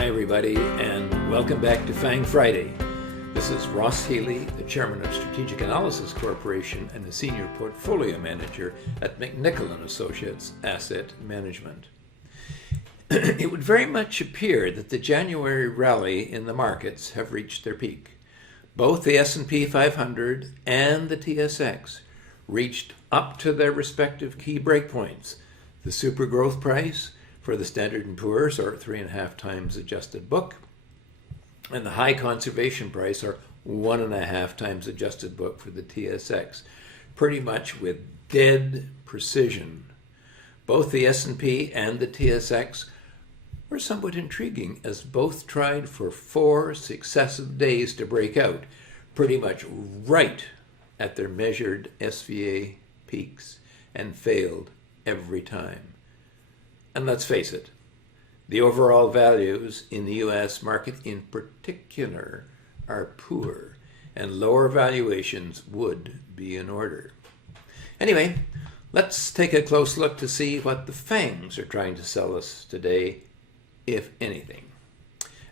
Hi everybody, and welcome back to FANG Friday. This is Ross Healy, the Chairman of Strategic Analysis Corporation and the Senior Portfolio Manager at McNichol & Associates Asset Management. It would very much appear that the January rally in the markets have reached their peak. Both the S&P 500 and the TSX reached up to their respective key breakpoints. The super growth price for the Standard & Poor's are 3.5 times adjusted book, and the high conservation price are 1.5 times adjusted book for the TSX, pretty much with dead precision. Both the S&P and the TSX were somewhat intriguing, as both tried for 4 successive days to break out, pretty much right at their measured SVA peaks, and failed every time. And let's face it, the overall values in the U.S. market in particular are poor, and lower valuations would be in order. Anyway, let's take a close look to see what the FANGs are trying to sell us today, if anything.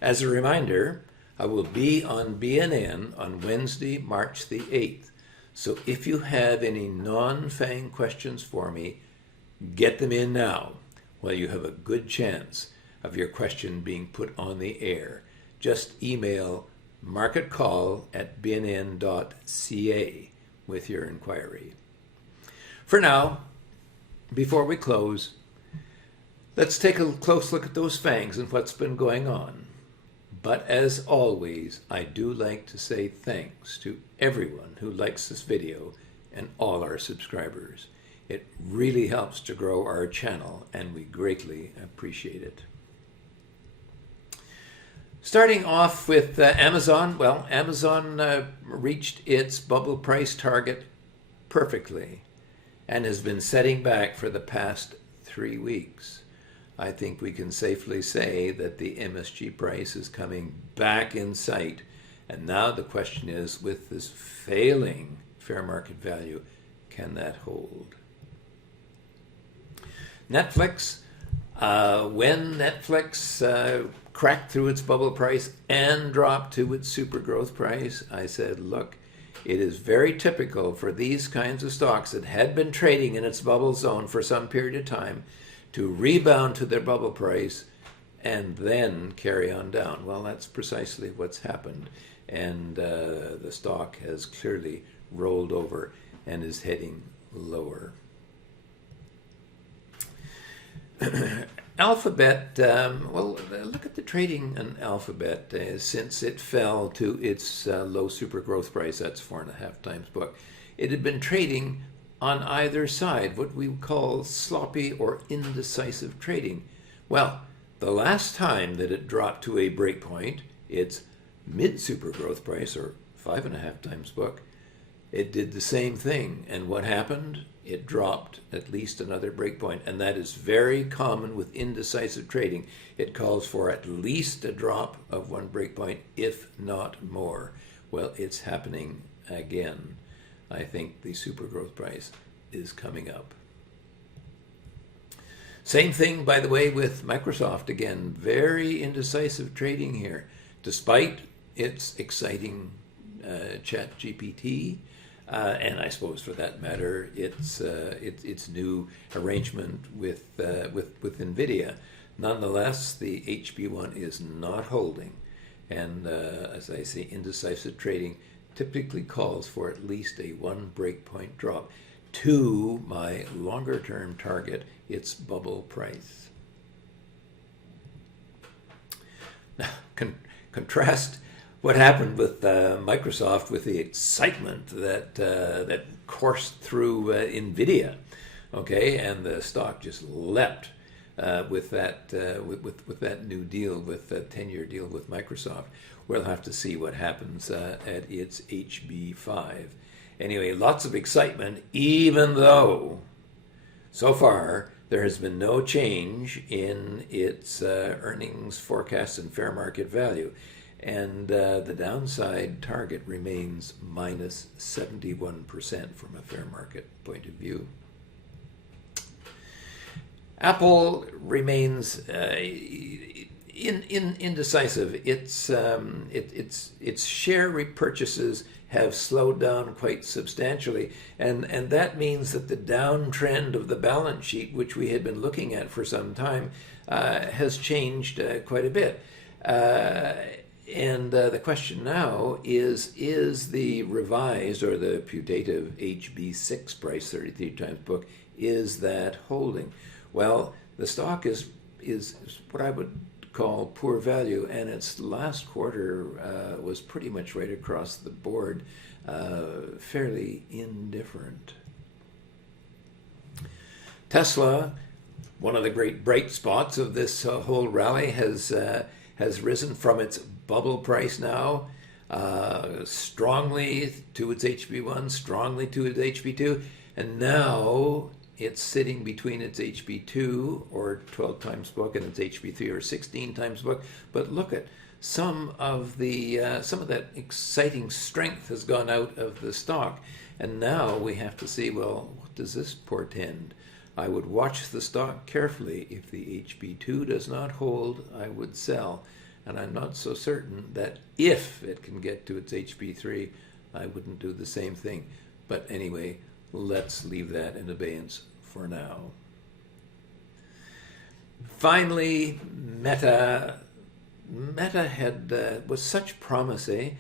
As a reminder, I will be on BNN on Wednesday, March the 8th. So if you have any non-FANG questions for me, get them in now, while you have a good chance of your question being put on the air. Just email marketcall@bnn.ca with your inquiry. For now, before we close, let's take a close look at those FANGs and what's been going on. But as always, I do like to say thanks to everyone who likes this video and all our subscribers. It really helps to grow our channel, and we greatly appreciate it. Starting off with Amazon, well, Amazon reached its bubble price target perfectly and has been setting back for the past 3 weeks. I think we can safely say that the MSG price is coming back in sight, and now the question is, with this failing fair market value, can that hold? Netflix, when Netflix cracked through its bubble price and dropped to its super growth price, I said, look, it is very typical for these kinds of stocks that had been trading in its bubble zone for some period of time to rebound to their bubble price and then carry on down. Well, that's precisely what's happened, and the stock has clearly rolled over and is heading lower. Alphabet, well, look at the trading in Alphabet since it fell to its low super growth price. That's 4.5 times book. It had been trading on either side, what we call sloppy or indecisive trading. Well, the last time that it dropped to a breakpoint, its mid super growth price, or 5.5 times book, it did the same thing. And what happened? It dropped at least another breakpoint, and that is very common with indecisive trading. It calls for at least a drop of 1 breakpoint, if not more. Well, it's happening again. I think the super growth price is coming up. Same thing, by the way, with Microsoft. Again, very indecisive trading here, despite its exciting chat GPT. And I suppose, for that matter, its new arrangement with NVIDIA. Nonetheless, the HB1 is not holding, and as I say, indecisive trading typically calls for at least a 1 breakpoint drop to my longer-term target, its bubble price. Now, contrast what happened with Microsoft with the excitement that coursed through NVIDIA, okay, and the stock just leapt with that new deal, with the 10-year deal with Microsoft. We'll have to see what happens at its HB5. Anyway, lots of excitement, even though so far there has been no change in its earnings forecast and fair market value. And the downside target remains minus 71% from a fair market point of view. Apple remains indecisive. Its share repurchases have slowed down quite substantially, and that means that the downtrend of the balance sheet, which we had been looking at for some time, has changed quite a bit. And the question now is the revised or the putative HB6 price, 33 times book, is that holding? Well, the stock is what I would call poor value, and its last quarter was pretty much right across the board, fairly indifferent. Tesla, one of the great bright spots of this whole rally, has risen from its bubble price now strongly to its HB1, strongly to its HB2, and now it's sitting between its HB2 or 12 times book and its HB3 or 16 times book. But look at some of that exciting strength has gone out of the stock, and now we have to see, well, what does this portend? I would watch the stock carefully. If the HB2 does not hold, I would sell. And I'm not so certain that if it can get to its HB3, I wouldn't do the same thing. But anyway, let's leave that in abeyance for now. Finally, Meta had was such promise, eh?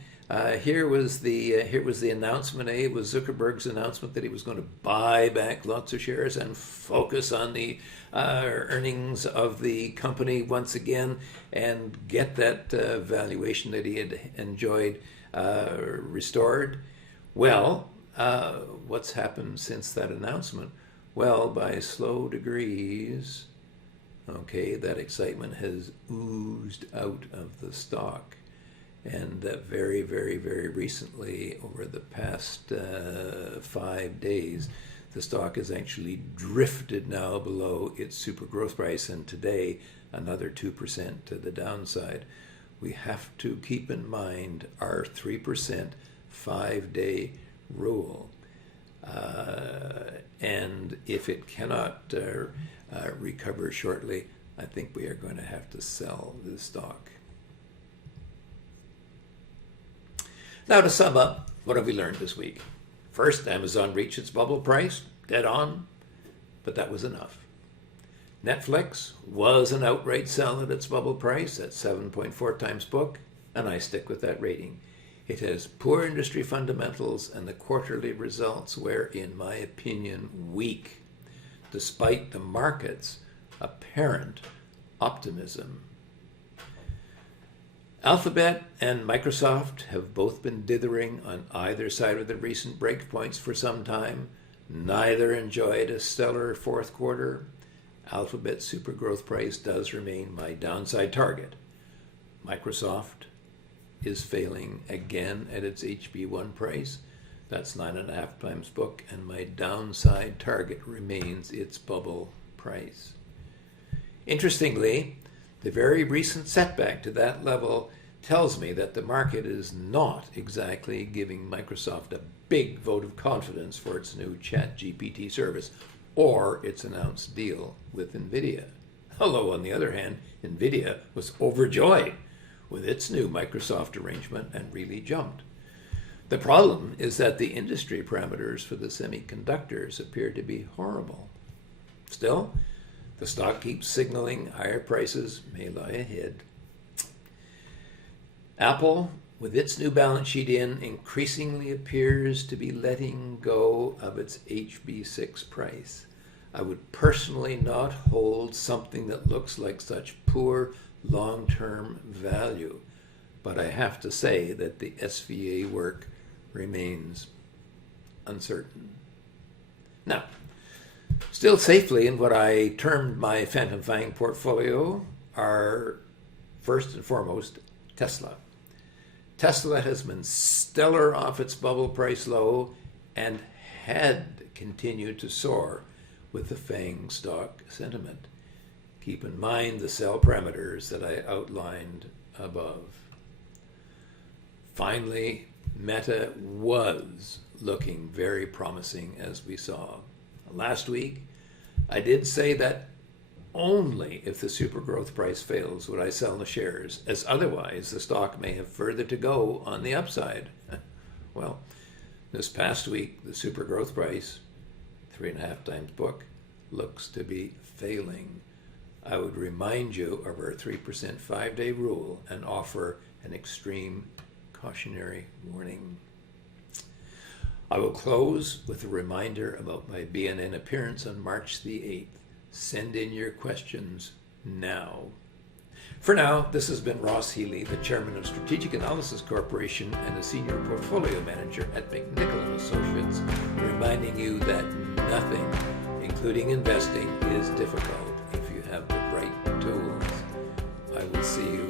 Here was the announcement, eh? It was Zuckerberg's announcement that he was going to buy back lots of shares and focus on the earnings of the company once again and get that valuation that he had enjoyed restored. Well, what's happened since that announcement? Well, by slow degrees, okay, that excitement has oozed out of the stock. And very, very, very recently, over the past 5 days, the stock has actually drifted now below its super growth price, and today another 2% to the downside. We have to keep in mind our 3% 5-day rule. And if it cannot recover shortly, I think we are going to have to sell the stock. Now, to sum up, what have we learned this week? First, Amazon reached its bubble price, dead on, but that was enough. Netflix was an outright sell at its bubble price at 7.4 times book, and I stick with that rating. It has poor industry fundamentals, and the quarterly results were, in my opinion, weak, despite the market's apparent optimism. Alphabet and Microsoft have both been dithering on either side of the recent breakpoints for some time. Neither enjoyed a stellar fourth quarter. Alphabet's super growth price does remain my downside target. Microsoft is failing again at its HB1 price. That's 9.5 times book, and my downside target remains its bubble price. Interestingly, the very recent setback to that level tells me that the market is not exactly giving Microsoft a big vote of confidence for its new ChatGPT service or its announced deal with NVIDIA. Although, on the other hand, NVIDIA was overjoyed with its new Microsoft arrangement and really jumped. The problem is that the industry parameters for the semiconductors appear to be horrible. Still, the stock keeps signaling higher prices may lie ahead. Apple, with its new balance sheet in, increasingly appears to be letting go of its HB6 price. I would personally not hold something that looks like such poor long-term value, but I have to say that the SVA work remains uncertain. Now, still safely in what I termed my Phantom FANG portfolio are, first and foremost, Tesla. Tesla has been stellar off its bubble price low and had continued to soar with the FANG stock sentiment. Keep in mind the sell parameters that I outlined above. Finally, Meta was looking very promising, as we saw. Last week, I did say that only if the super growth price fails would I sell the shares, as otherwise the stock may have further to go on the upside. Well, this past week, the super growth price, 3.5 times book, looks to be failing. I would remind you of our 3% 5-day rule and offer an extreme cautionary warning. I will close with a reminder about my BNN appearance on March the 8th. Send in your questions now. For now, this has been Ross Healy, the Chairman of Strategic Analysis Corporation and the Senior Portfolio Manager at McNichol & Associates, reminding you that nothing, including investing, is difficult if you have the right tools. I will see you